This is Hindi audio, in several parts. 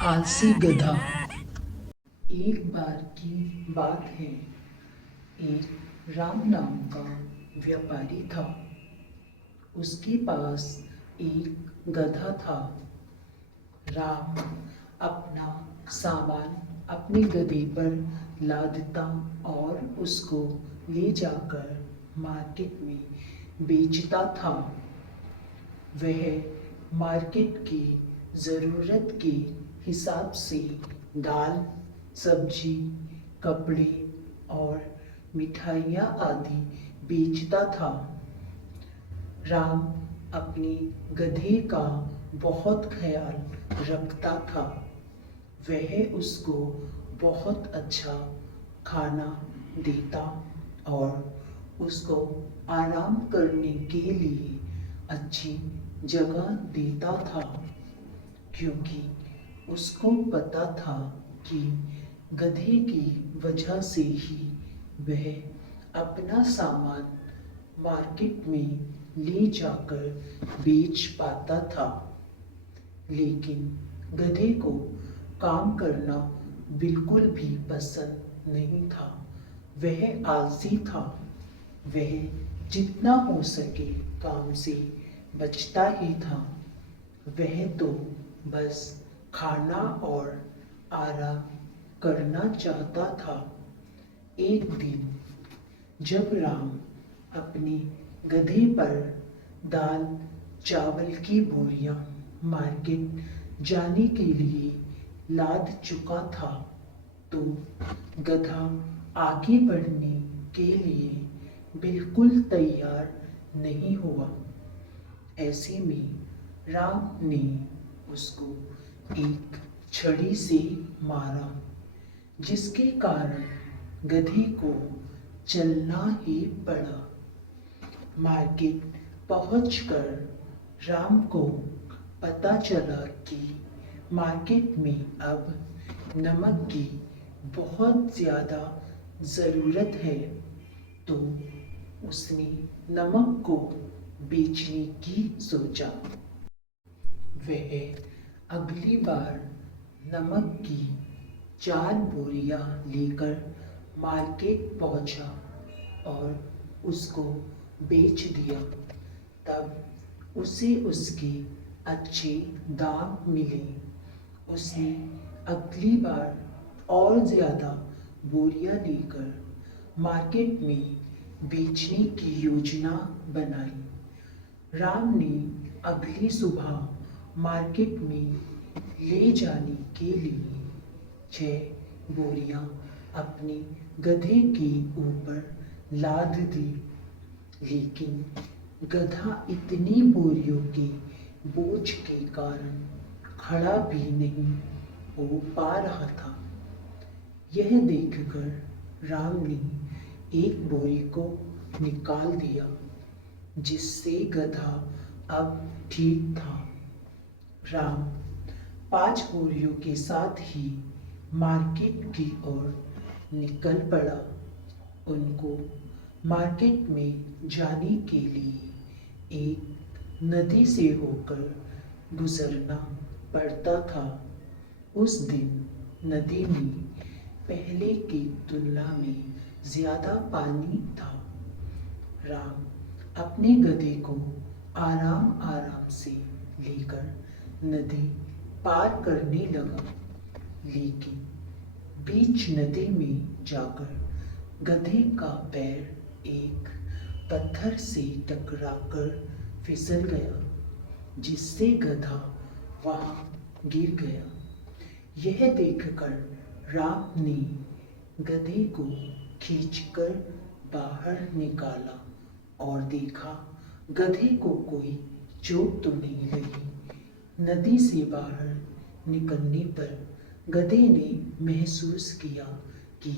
आलसी गधा। एक बार की बात है। एक राम नाम का व्यापारी था। उसके पास एक गधा था। राम अपना सामान अपने गधे पर लादता और उसको ले जाकर मार्केट में बेचता था। वह मार्केट की ज़रूरत के हिसाब से दाल, सब्जी, कपड़े और मिठाइयाँ आदि बेचता था। राम अपने गधे का बहुत ख्याल रखता था। वह उसको बहुत अच्छा खाना देता और उसको आराम करने के लिए अच्छी जगह देता था, क्योंकि उसको पता था कि गधे की वजह से ही वह अपना सामान मार्केट में ले जाकर बेच पाता था। लेकिन गधे को काम करना बिल्कुल भी पसंद नहीं था। वह आलसी था। वह जितना हो सके काम से बचता ही था। वह तो बस खाना और आराम करना चाहता था। एक दिन जब राम अपने गधे पर दाल चावल की बोरियां मार्केट जाने के लिए लाद चुका था, तो गधा आगे बढ़ने के लिए बिल्कुल तैयार नहीं हुआ। ऐसे में राम ने उसको एक छड़ी से मारा, जिसके कारण गधे को चलना ही पड़ा। मार्केट पहुंचकर राम को पता चला कि मार्केट में अब नमक की बहुत ज़्यादा ज़रूरत है, तो उसने नमक को बेचने की सोचा। वह अगली बार नमक की 4 बोरियां लेकर मार्केट पहुंचा और उसको बेच दिया। तब उसे उसके अच्छे दाम मिले। उसने अगली बार और ज़्यादा बोरियां लेकर मार्केट में बेचने की योजना बनाई। राम ने अगली सुबह मार्केट में ले जाने के लिए 6 बोरियां अपने गधे के ऊपर लाद दी। लेकिन गधा इतनी बोरियों के बोझ के कारण खड़ा भी नहीं हो पा रहा था। यह देखकर राम ने एक बोरी को निकाल दिया, जिससे गधा अब ठीक था। राम 5 बोरियों के साथ ही मार्केट की ओर निकल पड़ा। उनको मार्केट में जाने के लिए एक नदी से होकर गुजरना पड़ता था। उस दिन नदी में पहले की तुलना में ज़्यादा पानी था। राम अपने गधे को आराम आराम से लेकर नदी पार करने लगा, लेकिन बीच नदी में जाकर गधे का पैर एक पत्थर से टकराकर फिसल गया, जिससे गधा वहां गिर गया। यह देखकर राम ने गधे को खींचकर बाहर निकाला और देखा गधे को कोई चोट तो नहीं लगी। नदी से बाहर निकलने पर गधे ने महसूस किया कि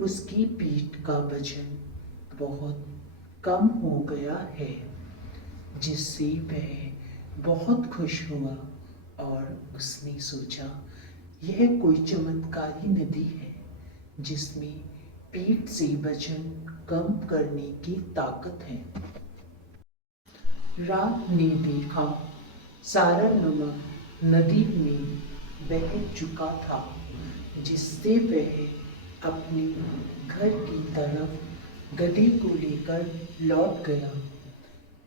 उसकी पीठ का वजन बहुत कम हो गया है, जिससे वह बहुत खुश हुआ और उसने सोचा यह कोई चमत्कारी नदी है जिसमें पीठ से वजन कम करने की ताकत है। राम ने देखा सारा नमक नदी में बह चुका था, जिससे वह अपने घर की तरफ गधे को लेकर लौट गया।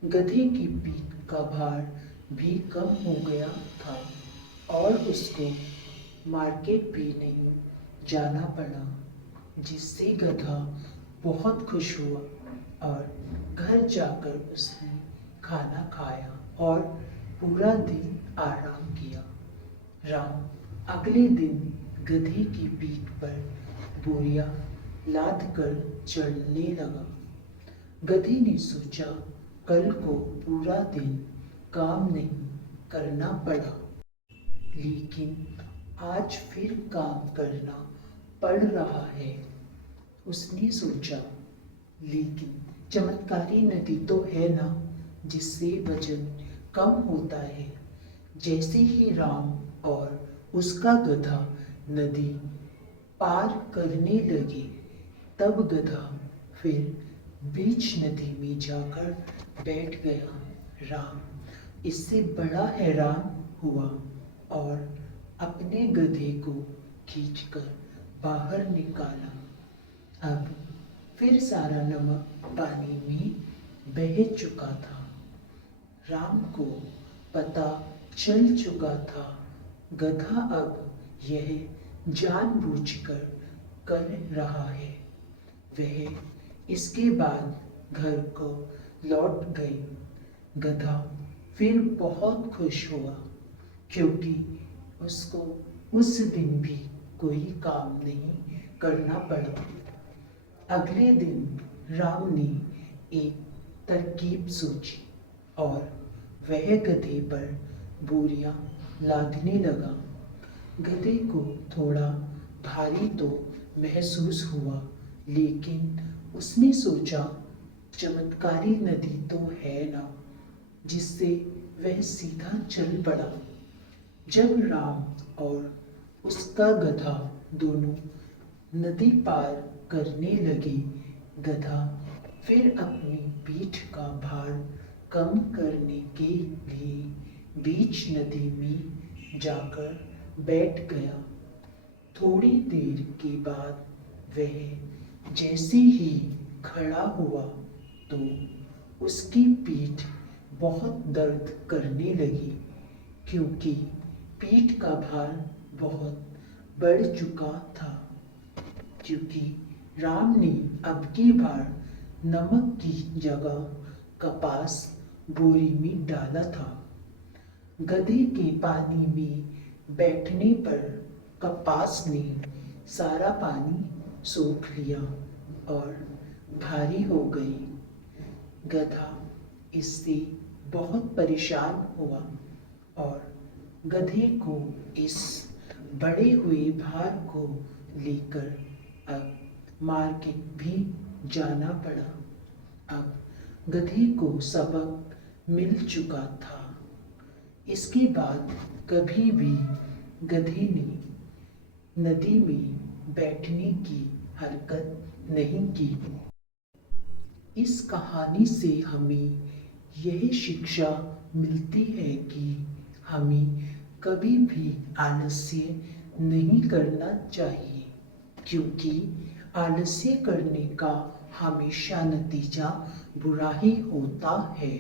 गधे की पीठ का भार भी कम हो गया था और उसको मार्केट भी नहीं जाना पड़ा, जिससे गधा बहुत खुश हुआ और घर जाकर उसने खाना खाया और पूरा दिन आराम किया। राम अगले दिन गधे की पीठ पर बोरियां लाद कर चलने लगा। गधे ने सोचा, कल को पूरा दिन काम नहीं करना पड़ा, लेकिन आज फिर काम करना पड़ रहा है। उसने सोचा, लेकिन चमत्कारी नदी तो है ना, जिससे वजन कम होता है। जैसे ही राम और उसका गधा नदी पार करने लगे, तब गधा फिर बीच नदी में जाकर बैठ गया। राम इससे बड़ा हैरान हुआ और अपने गधे को खींचकर बाहर निकाला। अब फिर सारा नमक पानी में बह चुका था। राम को पता चल चुका था, गधा अब यह जानबूझकर कर रहा है। वह इसके बाद घर को लौट गई। गधा फिर बहुत खुश हुआ, क्योंकि उसको उस दिन भी कोई काम नहीं करना पड़ा। अगले दिन राम ने एक तरकीब सोची और वह गधे पर बोरियां लादने लगा। गधे को थोड़ा भारी तो महसूस हुआ, लेकिन उसने सोचा, चमत्कारी नदी तो है ना, जिससे वह सीधा चल पड़ा। जब राम और उसका गधा दोनों नदी पार करने लगे, गधा फिर अपनी पीठ का भार कम करने के लिए बीच नदी में जाकर बैठ गया। थोड़ी देर के बाद वह जैसे ही खड़ा हुआ तो उसकी पीठ बहुत दर्द करने लगी, क्योंकि पीठ का भार बहुत बढ़ चुका था। क्योंकि राम ने अब की बार नमक की जगह कपास बोरी में डाला था। गधे के पानी में बैठने पर कपास ने सारा पानी सोख लिया और भारी हो गई। गधा इससे बहुत परेशान हुआ और गधे को इस बड़े हुए भार को लेकर अब मार्केट भी जाना पड़ा। अब गधे को सबक मिल चुका था। इसके बाद कभी भी गधे ने नदी में बैठने की हरकत नहीं की। इस कहानी से हमें यह शिक्षा मिलती है कि हमें कभी भी आलस्य नहीं करना चाहिए, क्योंकि आलस्य करने का हमेशा नतीजा बुरा ही होता है।